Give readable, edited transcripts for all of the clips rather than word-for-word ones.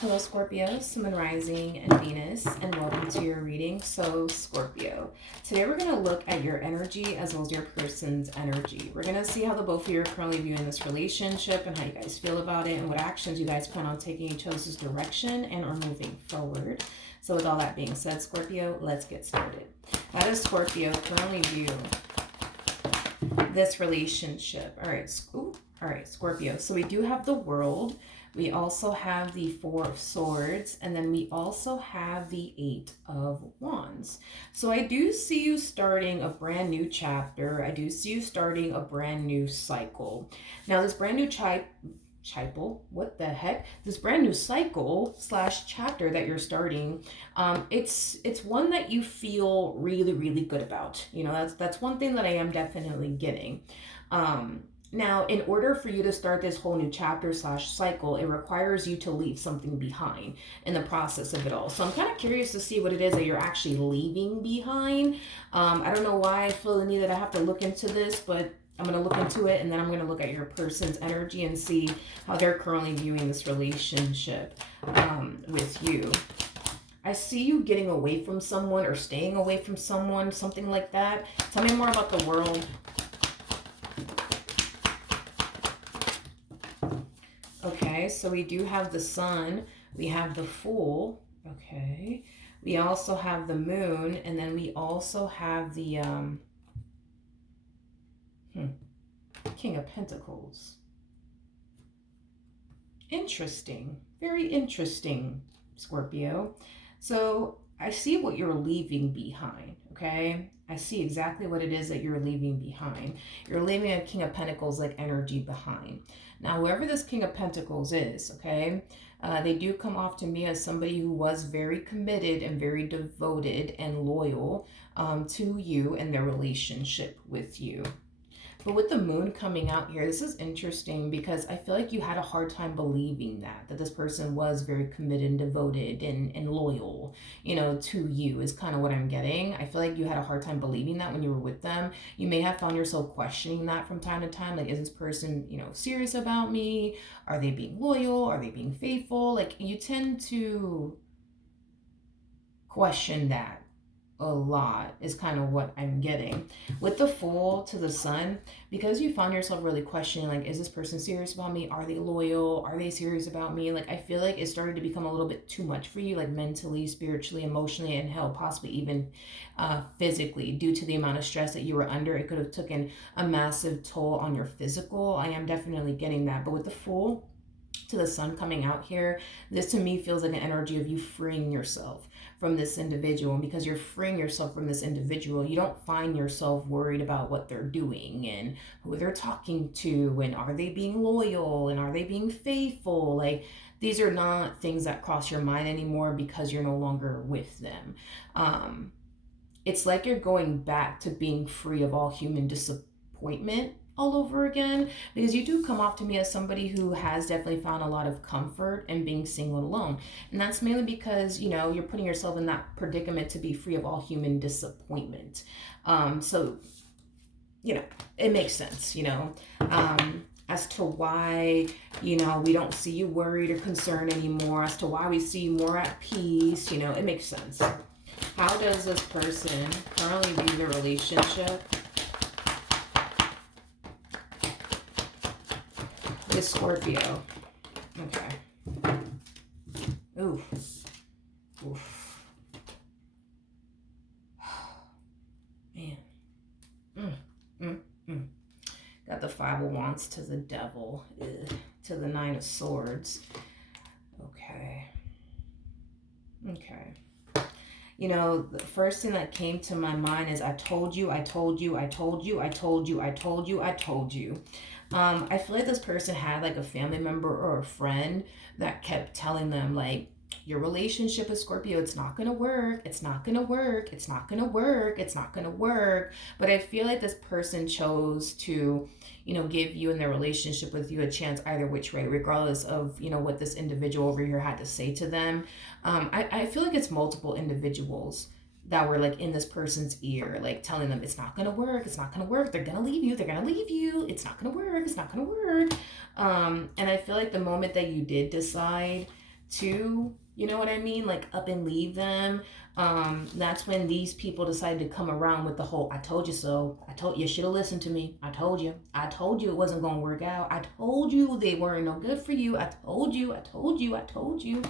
Hello, Scorpio, Sun, Moon, Rising, and Venus, and welcome to your reading. So, Scorpio, today we're going to look at your energy as well as your person's energy. We're going to see how the both of you are currently viewing this relationship and how you guys feel about it and what actions you guys plan on taking each other's direction and are moving forward. So, with all that being said, Scorpio, let's get started. How does Scorpio currently view this relationship? All right, Scorpio. So, we do have the World. We also have the Four of Swords, and then we also have the Eight of Wands. So I do see you starting a brand new chapter. I do see you starting a brand new cycle. Now, this brand new what the heck? This brand new cycle / chapter that you're starting, it's one that you feel really, really good about. You know, that's one thing that I am definitely getting. Now, in order for you to start this whole new chapter / cycle, it requires you to leave something behind in the process of it all. So I'm kind of curious to see what it is that you're actually leaving behind. I don't know why I feel the need that I have to look into this, but I'm going to look into it, and then I'm going to look at your person's energy and see how they're currently viewing this relationship with you. I see you getting away from someone or staying away from someone, something like that. Tell me more about the World. Okay, so we do have the Sun, we have the Fool, okay. We also have the Moon, and then we also have the King of Pentacles. Interesting, very interesting, Scorpio. So I see what you're leaving behind, okay? I see exactly what it is that you're leaving behind. You're leaving a King of Pentacles like energy behind. Now, whoever this King of Pentacles is, okay, they do come off to me as somebody who was very committed and very devoted and loyal to you and their relationship with you. But with the Moon coming out here, this is interesting because I feel like you had a hard time believing that this person was very committed and devoted and loyal, you know, to you is kind of what I'm getting. I feel like you had a hard time believing that when you were with them. You may have found yourself questioning that from time to time. Like, is this person, you know, serious about me? Are they being loyal? Are they being faithful? Like, you tend to question that a lot is kind of what I'm getting. With the Fool to the Sun, because you found yourself really questioning, like, is this person serious about me? Are they loyal? Are they serious about me? Like, I feel like it started to become a little bit too much for you, like mentally, spiritually, emotionally, and hell, possibly even physically, due to the amount of stress that you were under. It could have taken a massive toll on your physical. I am definitely getting that. But with the Fool to the Sun coming out here, this to me feels like an energy of you freeing yourself from this individual. And because you're freeing yourself from this individual, you don't find yourself worried about what they're doing and who they're talking to and are they being loyal and are they being faithful. Like, these are not things that cross your mind anymore because you're no longer with them. It's like you're going back to being free of all human disappointment all over again, because you do come off to me as somebody who has definitely found a lot of comfort in being single and alone. And that's mainly because, you know, you're putting yourself in that predicament to be free of all human disappointment. So, you know, it makes sense, you know, as to why, you know, we don't see you worried or concerned anymore, as to why we see you more at peace, you know, it makes sense. How does this person currently view the relationship with Scorpio? Okay. Ooh. Oof. Man. Got the Five of Wands to the Devil. To the Nine of Swords. Okay. You know, the first thing that came to my mind is I told you. I feel like this person had like a family member or a friend that kept telling them, like, your relationship with Scorpio, it's not going to work. It's not going to work. It's not going to work. It's not going to work. But I feel like this person chose to, you know, give you and their relationship with you a chance either which way, regardless of, you know, what this individual over here had to say to them. I feel like it's multiple individuals that were like in this person's ear, like telling them it's not gonna work, it's not gonna work, they're gonna leave you, it's not gonna work, it's not gonna work. And I feel like the moment that you did decide to, you know what I mean, like up and leave them, that's when these people decided to come around with the whole "I told you so," "I told you should have listened to me," I told you it wasn't gonna work out," "I told you they weren't no good for you," "I told you, I told you, I told you."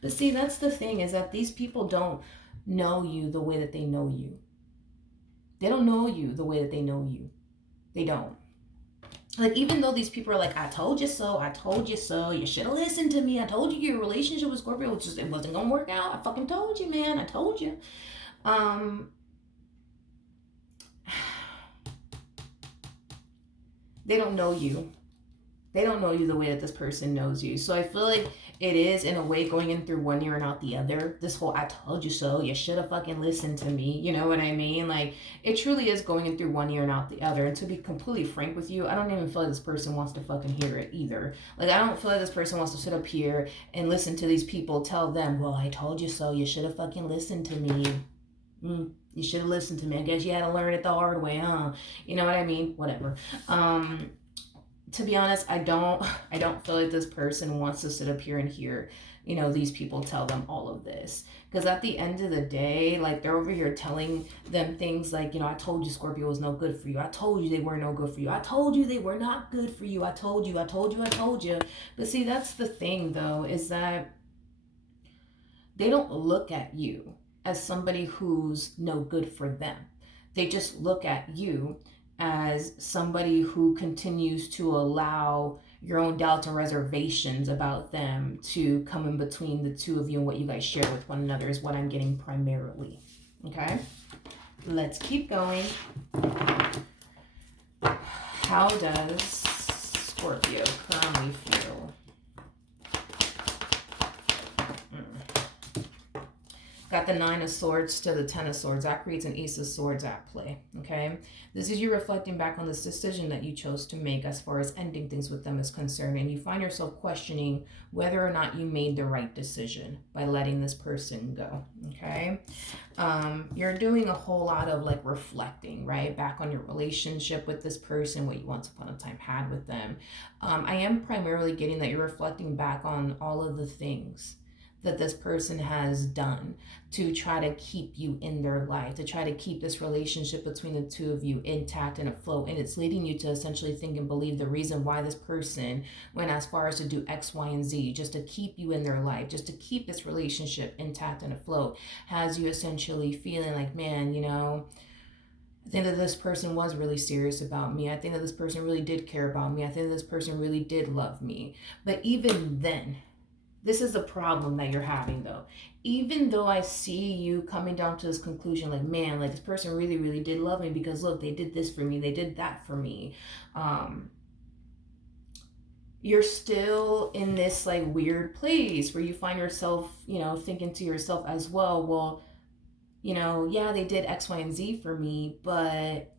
But see, that's the thing, is that these people don't know you the way that they know you. They don't know you the way that they know you. They don't. Like, even though these people are like, "I told you so, I told you so, you should have listened to me, I told you your relationship with Scorpio was just, it wasn't gonna work out, I fucking told you, man, I told you." um they don't know you. They don't know you the way that this person knows you. So I feel like it is, in a way, going in through one ear and out the other. This whole "I told you so, you should have fucking listened to me." You know what I mean? Like, it truly is going in through one ear and out the other. And to be completely frank with you, I don't even feel like this person wants to fucking hear it either. Like, I don't feel like this person wants to sit up here and listen to these people tell them, "Well, I told you so, you should have fucking listened to me. You should have listened to me. I guess you had to learn it the hard way, huh?" You know what I mean? Whatever. To be honest, I don't feel like this person wants to sit up here and hear, these people tell them all of this. Because at the end of the day, like, they're over here telling them things like, "I told you Scorpio was no good for you. I told you they were no good for you. I told you they were not good for you. I told you, I told you, I told you." But see, that's the thing though, is that they don't look at you as somebody who's no good for them. They just look at you as somebody who continues to allow your own doubts and reservations about them to come in between the two of you, and what you guys share with one another is what I'm getting primarily. Okay? Let's keep going. How does Scorpio currently feel? Got the Nine of Swords to the Ten of Swords. That creates an Ace of Swords at play, okay? This is you reflecting back on this decision that you chose to make as far as ending things with them is concerned, and you find yourself questioning whether or not you made the right decision by letting this person go, okay? You're doing a whole lot of, like, reflecting, right? Back on your relationship with this person, what you once upon a time had with them. I am primarily getting that you're reflecting back on all of the things that this person has done to try to keep you in their life, to try to keep this relationship between the two of you intact and afloat. And it's leading you to essentially think and believe the reason why this person went as far as to do X, Y, and Z, just to keep you in their life, just to keep this relationship intact and afloat, has you essentially feeling like, man, I think that this person was really serious about me. I think that this person really did care about me. I think that this person really did love me. But even then, this is the problem that you're having though. Even though I see you coming down to this conclusion, like, man, like, this person really, really did love me, because look, they did this for me, they did that for me. You're still in this, like, weird place where you find yourself, thinking to yourself as well, well, yeah, they did X, Y, and Z for me, but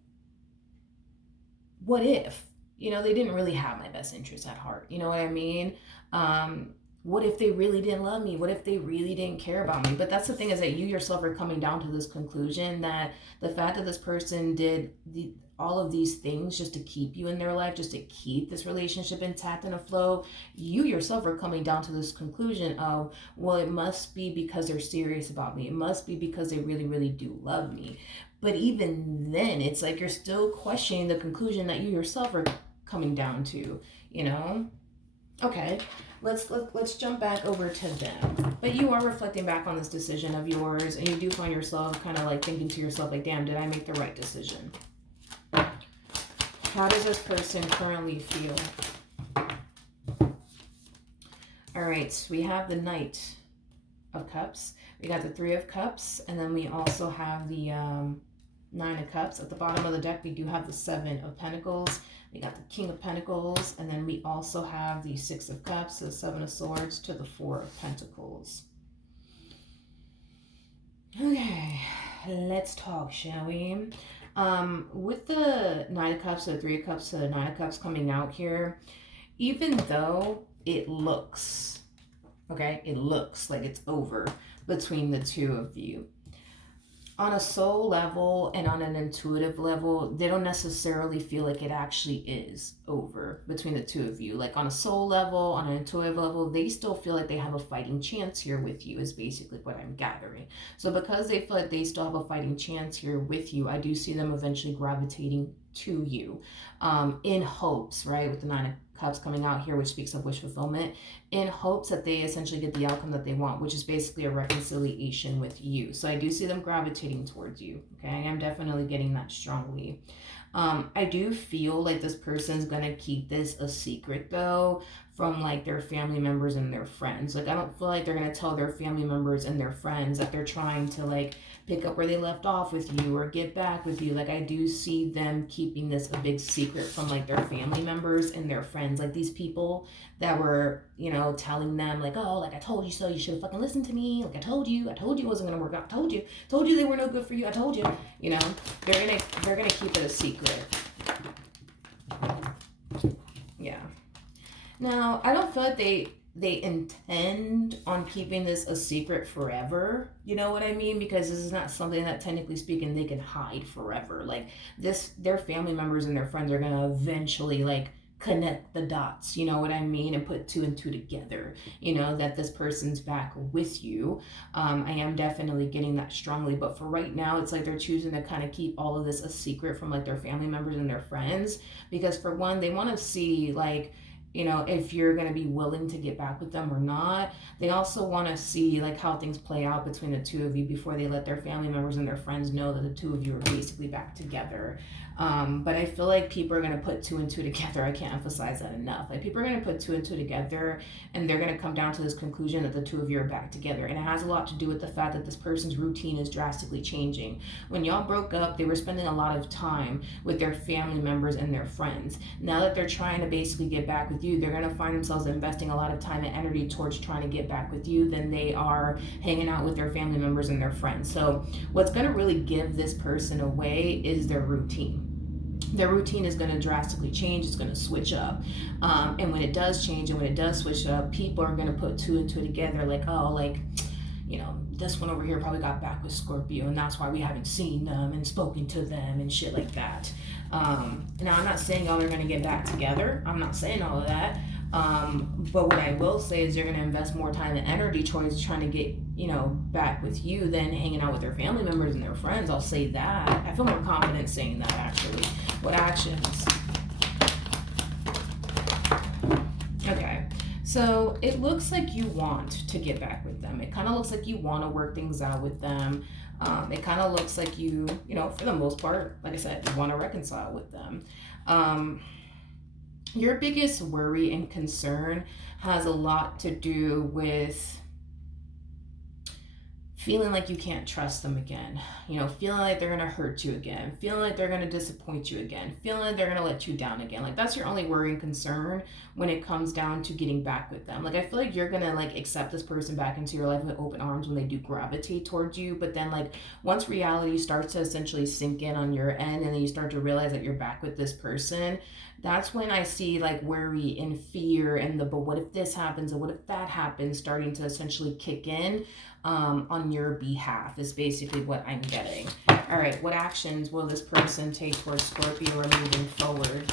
what if, they didn't really have my best interest at heart? You know what I mean? What if they really didn't love me? What if they really didn't care about me? But that's the thing, is that you yourself are coming down to this conclusion that the fact that this person did all of these things just to keep you in their life, just to keep this relationship intact and afloat, you yourself are coming down to this conclusion of, well, it must be because they're serious about me. It must be because they really, really do love me. But even then, it's like you're still questioning the conclusion that you yourself are coming down to, Okay, let's jump back over to them. But you are reflecting back on this decision of yours, and you do find yourself kind of like thinking to yourself, like, damn, did I make the right decision? How does this person currently feel? All right, we have the Knight of Cups. We got the Three of Cups, and then we also have the Nine of Cups. At the bottom of the deck, we do have the Seven of Pentacles. We got the King of Pentacles, and then we also have the Six of Cups, the Seven of Swords to the Four of Pentacles. Okay, let's talk, shall we? With the Nine of Cups, the Three of Cups, the Nine of Cups coming out here, even though it looks, it looks like it's over between the two of you, On a soul level and on an intuitive level, they don't necessarily feel like it actually is over between the two of you. Like on a soul level, on an intuitive level, they still feel like they have a fighting chance here with you, is basically what I'm gathering. So because they feel like they still have a fighting chance here with you, I do see them eventually gravitating to you, in hopes, right? With the Nine of Cups coming out here, which speaks of wish fulfillment, in hopes that they essentially get the outcome that they want, which is basically a reconciliation with you. So I do see them gravitating towards you. Okay, I'm definitely getting that strongly. I do feel like this person's gonna keep this a secret though from like their family members and their friends. Like I don't feel like they're gonna tell their family members and their friends that they're trying to like pick up where they left off with you or get back with you. Like I do see them keeping this a big secret from like their family members and their friends. Like these people that were, you know, telling them like, oh, like I told you so, you should have fucking listened to me. Like I told you it wasn't gonna work out. I told you they were no good for you. I told you, you know, they're gonna keep it a secret. Yeah. Now, I don't feel like they intend on keeping this a secret forever. You know what I mean? Because this is not something that technically speaking they can hide forever. Like this, their family members and their friends are gonna eventually like connect the dots, you know what I mean, and put two and two together, you know, that this person's back with you. I am definitely getting that strongly, but for right now, it's like they're choosing to kind of keep all of this a secret from like their family members and their friends, because for one, they want to see like, you know, if you're going to be willing to get back with them or not. They also want to see like how things play out between the two of you before they let their family members and their friends know that the two of you are basically back together. But I feel like people are going to put two and two together. I can't emphasize that enough. Like people are going to put two and two together and they're going to come down to this conclusion that the two of you are back together. And it has a lot to do with the fact that this person's routine is drastically changing. When y'all broke up, they were spending a lot of time with their family members and their friends. Now that they're trying to basically get back with you, they're going to find themselves investing a lot of time and energy towards trying to get back with you than they are hanging out with their family members and their friends. So what's going to really give this person away is their routine. Their routine is going to drastically change. It's going to switch up. And when it does change and when it does switch up, people are going to put two and two together like, oh, like, you know, this one over here probably got back with Scorpio and that's why we haven't seen them and spoken to them and shit like that. Now, I'm not saying y'all are going to get back together. I'm not saying all of that. But what I will say is you're going to invest more time and energy towards trying to get, you know, back with you than hanging out with their family members and their friends. I'll say that. I feel more confident saying that, actually. What actions? Okay. So it looks like you want to get back with them. It kind of looks like you want to work things out with them. It kind of looks like you know, for the most part, like I said, you want to reconcile with them. Your biggest worry and concern has a lot to do with feeling like you can't trust them again, you know, feeling like they're going to hurt you again, feeling like they're going to disappoint you again, feeling like they're going to let you down again. Like that's your only worry and concern when it comes down to getting back with them. Like I feel like you're going to like accept this person back into your life with open arms when they do gravitate towards you. But then like once reality starts to essentially sink in on your end and then you start to realize that you're back with this person, that's when I see like worry and fear and the but what if this happens and what if that happens starting to essentially kick in on your behalf is basically what I'm getting. All right, what actions will this person take towards Scorpio or moving forward?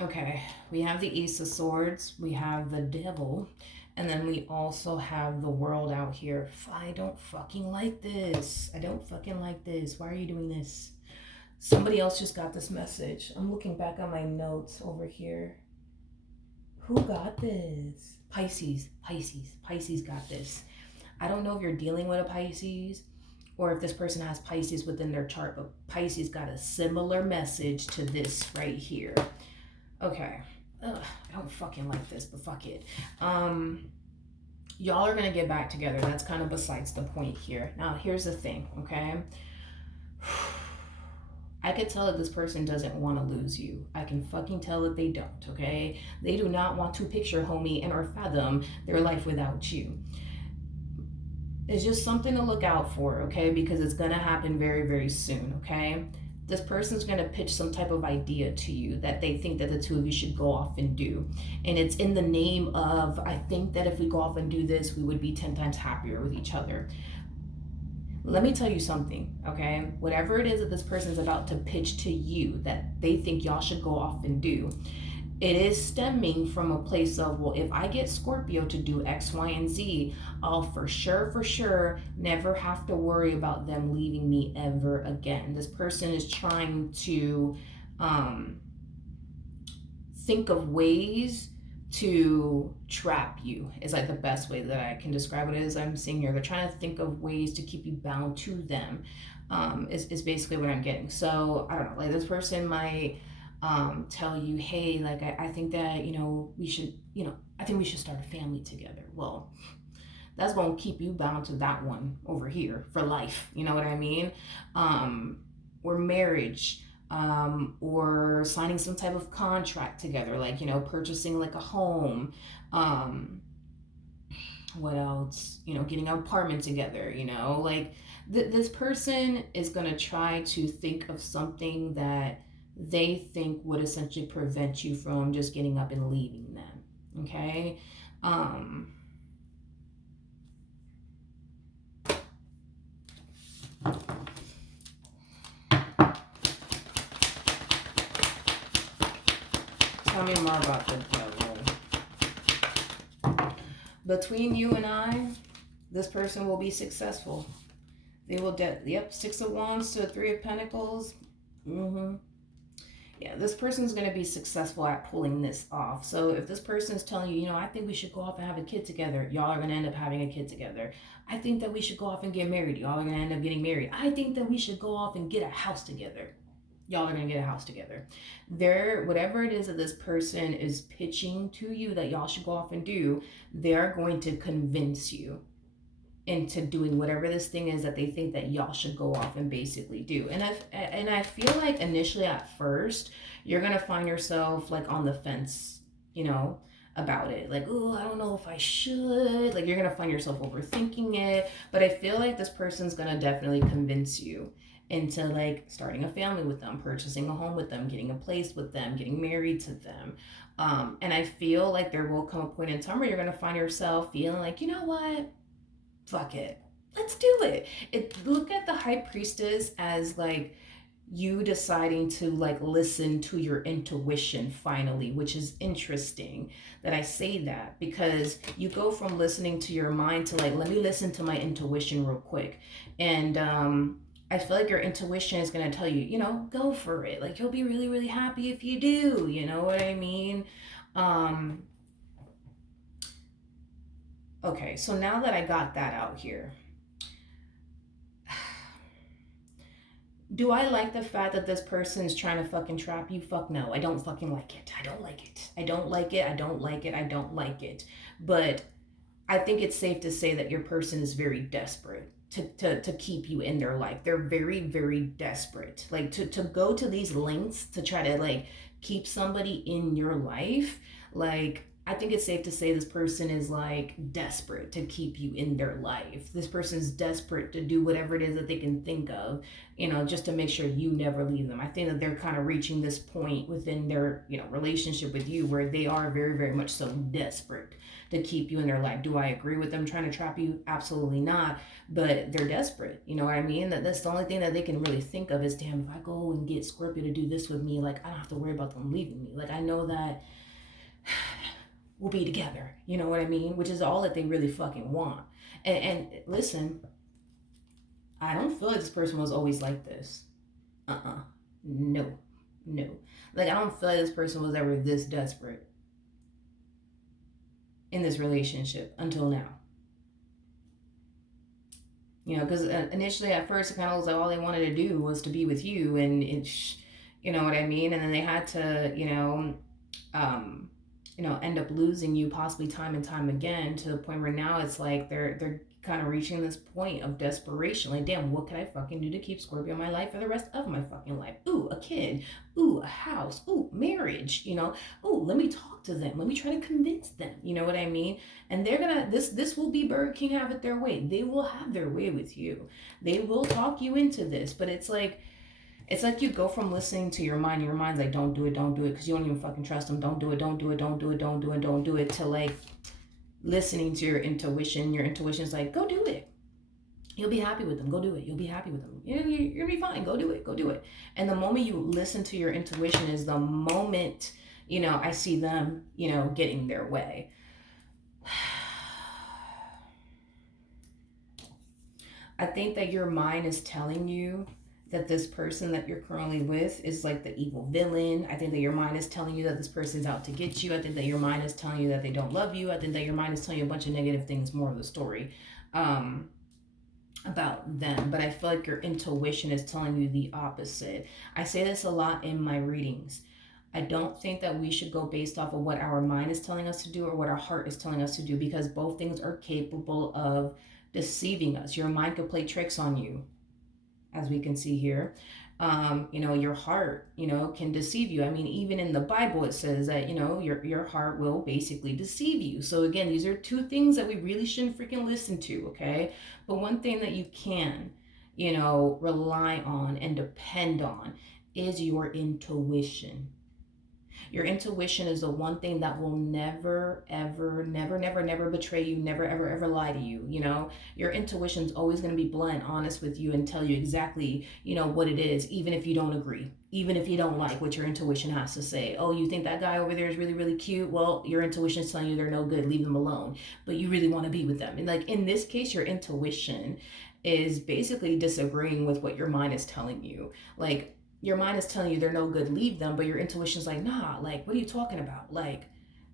Okay, we have the Ace of Swords, we have the Devil, and then we also have the World out here. I don't fucking like this. I don't fucking like this. Why are you doing this? Somebody else just got this message. I'm looking back on my notes over here. Who got this? Pisces got this. I don't know if you're dealing with a Pisces or if this person has Pisces within their chart, but Pisces got a similar message to this right here. Okay. Ugh, I don't fucking like this, but fuck it. Y'all are gonna get back together. That's kind of besides the point here. Now, here's the thing, okay? I could tell that this person doesn't want to lose you. I can fucking tell that they don't, okay? They do not want to picture, homie, and or fathom their life without you. It's just something to look out for, okay? Because it's going to happen very, very soon, okay? this person's going to pitch some type of idea to you that they think that the two of you should go off and do. And it's in the name of, I think that if we go off and do this, we would be 10 times happier with each other. Let me tell you something, okay? Whatever it is that this person's about to pitch to you that they think y'all should go off and do, it is stemming from a place of, well, if I get Scorpio to do X, Y, and Z, I'll for sure never have to worry about them leaving me ever again. This person is trying to think of ways to trap you, is like the best way that I can describe it. Is I'm seeing here, they're trying to think of ways to keep you bound to them, is basically what I'm getting. So I don't know, like this person might tell you, hey, like I think that, we should, I think we should start a family together. Well, that's going to keep you bound to that one over here for life. You know what I mean? Or marriage, or signing some type of contract together, like, purchasing like a home. What else? Getting an apartment together, like this person is going to try to think of something that they think would essentially prevent you from just getting up and leaving them. Okay. Tell me more about the devil. Between you and I, this person will be successful. They will yep, 6 of Wands to 3 of Pentacles. Yeah, this person's going to be successful at pulling this off. So if this person's telling you, I think we should go off and have a kid together, y'all are going to end up having a kid together. I think that we should go off and get married, y'all are going to end up getting married. I think that we should go off and get a house together. Y'all are going to get a house together. Whatever it is that this person is pitching to you that y'all should go off and do, they're going to convince you into doing whatever this thing is that they think that y'all should go off and basically do. And I feel like initially at first, you're going to find yourself like on the fence, about it. Like, oh, I don't know if I should. Like, you're going to find yourself overthinking it. But I feel like this person's going to definitely convince you into like starting a family with them, purchasing a home with them, getting a place with them, getting married to them. And I feel like there will come a point in time where you're going to find yourself feeling like, you know what? Fuck it. Let's do it. Look at the High Priestess as like you deciding to like listen to your intuition finally, which is interesting that I say that, because you go from listening to your mind to like, let me listen to my intuition real quick. And I feel like your intuition is going to tell you, go for it. Like, you'll be really, really happy if you do. You know what I mean? Okay, so now that I got that out here, do I like the fact that this person is trying to fucking trap you? Fuck no, I don't fucking like it. I don't like it. I don't like it. I don't like it. I don't like it. But I think it's safe to say that your person is very desperate to keep you in their life. They're very, very desperate. Like to go to these lengths to try to like keep somebody in your life. Like, I think it's safe to say this person is like desperate to keep you in their life. This person's desperate to do whatever it is that they can think of, just to make sure you never leave them. I think that they're kind of reaching this point within their, relationship with you where they are very, very much so desperate to keep you in their life. Do I agree with them trying to trap you? Absolutely not. But they're desperate. You know what I mean? That's the only thing that they can really think of is, damn, if I go and get Scorpio to do this with me, like, I don't have to worry about them leaving me. Like, I know that we'll be together. You know what I mean? Which is all that they really fucking want. And listen, I don't feel like this person was always like this. No. Like, I don't feel like this person was ever this desperate in this relationship until now. Because initially at first it kind of was like all they wanted to do was to be with you, and it's, you know what I mean? And then they had to, end up losing you possibly time and time again, to the point where now it's like they're kind of reaching this point of desperation. Like, damn, what can I fucking do to keep Scorpio in my life for the rest of my fucking life? Ooh, a kid. Ooh, a house. Ooh, marriage. Ooh, let me talk to them. Let me try to convince them. You know what I mean? And they're gonna, this will be Burger King have it their way. They will have their way with you. They will talk you into this, but it's like, It's like you go from listening to your mind, your mind's like, don't do it, because you don't even fucking trust them. Don't do it, don't do it, don't do it, don't do it, don't do it, to like listening to your intuition. Your intuition's like, go do it. You'll be happy with them. Go do it. You'll be happy with them. You're gonna be fine. Go do it. Go do it. And the moment you listen to your intuition is the moment, I see them, getting their way. I think that your mind is telling you that this person that you're currently with is like the evil villain. I think that your mind is telling you that this person's out to get you. I think that your mind is telling you that they don't love you. I think that your mind is telling you a bunch of negative things, more of the story, about them. But I feel like your intuition is telling you the opposite. I say this a lot in my readings. I don't think that we should go based off of what our mind is telling us to do or what our heart is telling us to do, because both things are capable of deceiving us. Your mind could play tricks on you, as we can see here. Your heart, can deceive you. I mean, even in the Bible, it says that, your heart will basically deceive you. So again, these are two things that we really shouldn't freaking listen to, okay? But one thing that you can, rely on and depend on is your intuition. Your intuition is the one thing that will never, ever, never, never, never betray you, never, ever, ever lie to you. Your intuition is always going to be blunt, honest with you, and tell you exactly, what it is, even if you don't agree, even if you don't like what your intuition has to say. Oh, you think that guy over there is really, really cute? Well, your intuition is telling you they're no good, leave them alone. But you really want to be with them. And like in this case, your intuition is basically disagreeing with what your mind is telling you. Like, your mind is telling you they're no good, leave them, but your intuition's like, nah, like, what are you talking about? Like,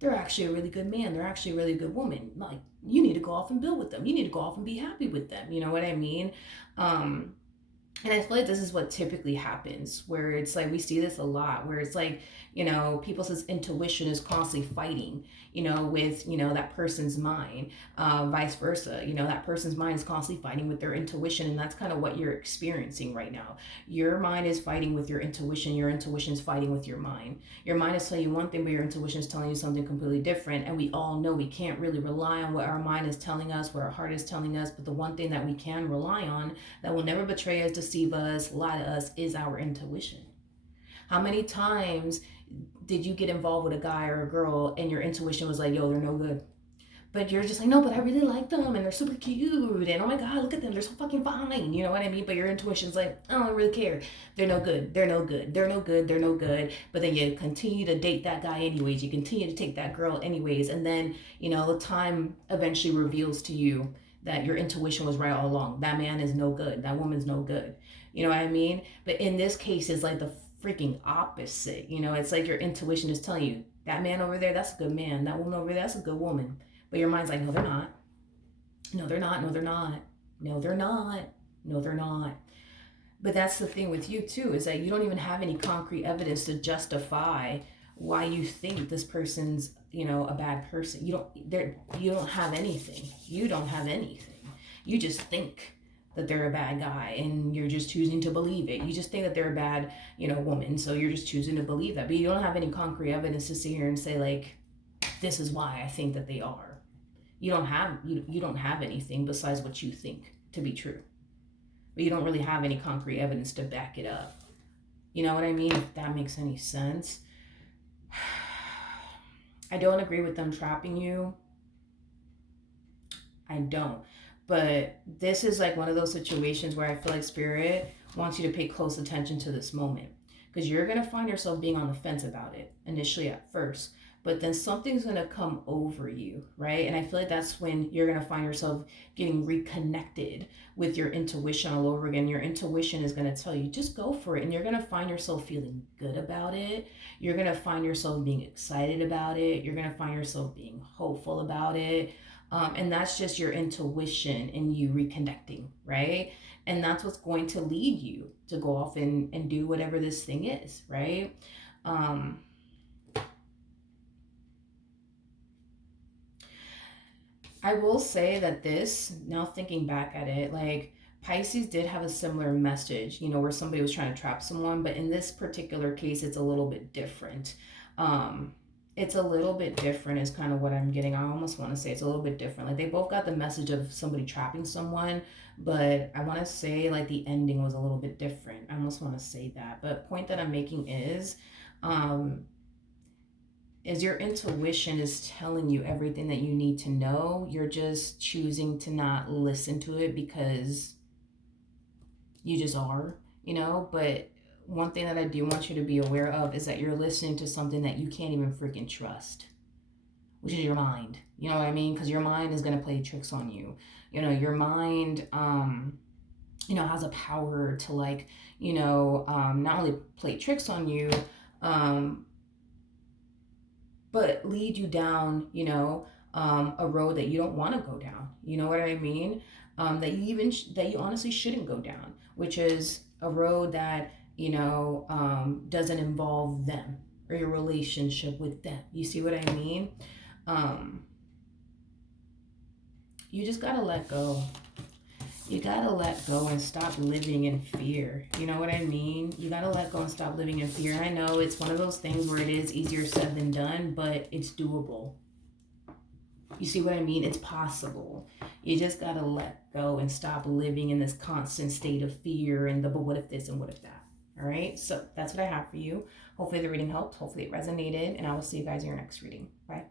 they're actually a really good man. They're actually a really good woman. Like, you need to go off and build with them. You need to go off and be happy with them. You know what I mean? And I feel like this is what typically happens, where it's like we see this a lot, where it's like, people's intuition is constantly fighting, with, that person's mind, vice versa. That person's mind is constantly fighting with their intuition. And that's kind of what you're experiencing right now. Your mind is fighting with your intuition. Your intuition is fighting with your mind. Your mind is telling you one thing, but your intuition is telling you something completely different. And we all know we can't really rely on what our mind is telling us, what our heart is telling us. But the one thing that we can rely on that will never betray us, deceive us, lie to us, is our intuition. How many times did you get involved with a guy or a girl and your intuition was like, yo, they're no good? But you're just like, no, but I really like them and they're super cute. And oh my God, look at them. They're so fucking fine. You know what I mean? But your intuition's like, I don't really care. They're no good. They're no good. They're no good. They're no good. But then you continue to date that guy anyways. You continue to take that girl anyways. And then, the time eventually reveals to you that your intuition was right all along. That man is no good. That woman's no good. You know what I mean? But in this case, it's like the freaking opposite. It's like your intuition is telling you, that man over there, that's a good man. That woman over there, that's a good woman. But your mind's like, no, they're not. No, they're not. No, they're not. No, they're not. No, they're not. But that's the thing with you too, is that you don't even have any concrete evidence to justify why you think this person's, a bad person. You don't have anything. You don't have anything. You just think that they're a bad guy and you're just choosing to believe it. You just think that they're a bad, woman. So you're just choosing to believe that. But you don't have any concrete evidence to sit here and say like, this is why I think that they are. You don't have anything besides what you think to be true. But you don't really have any concrete evidence to back it up. You know what I mean? If that makes any sense. I don't agree with them trapping you. I don't. But this is like one of those situations where I feel like Spirit wants you to pay close attention to this moment. Because you're going to find yourself being on the fence about it initially at first. But then something's going to come over you, right? And I feel like that's when you're going to find yourself getting reconnected with your intuition all over again. Your intuition is going to tell you, just go for it. And you're going to find yourself feeling good about it. You're going to find yourself being excited about it. You're going to find yourself being hopeful about it. And that's just your intuition and you reconnecting, right? And that's what's going to lead you to go off and do whatever this thing is, right? I will say that this, now thinking back at it, like Pisces did have a similar message, where somebody was trying to trap someone, but in this particular case, it's a little bit different. It's a little bit different is kind of what I'm getting. I almost want to say it's a little bit different. Like they both got the message of somebody trapping someone, but I want to say like the ending was a little bit different. I almost want to say that. But point that I'm making um is your intuition is telling you everything that you need to know. You're just choosing to not listen to it because you just are, you know, but one thing that I do want you to be aware of is that you're listening to something that you can't even freaking trust, which is your mind. You know what I mean? Because your mind is going to play tricks on you. You know, your mind, has a power to like, not only play tricks on you, um, but lead you down, a road that you don't want to go down. You know what I mean? That you honestly shouldn't go down, which is a road that doesn't involve them or your relationship with them. You see what I mean? Um, you just gotta let go. You gotta let go and stop living in fear. You know what I mean? You gotta let go and stop living in fear. I know it's one of those things where it is easier said than done, but it's doable. You see what I mean? It's possible. You just gotta let go and stop living in this constant state of fear and the but what if this and what if that. All right? So that's what I have for you. Hopefully the reading helped. Hopefully it resonated. And I will see you guys in your next reading. Bye.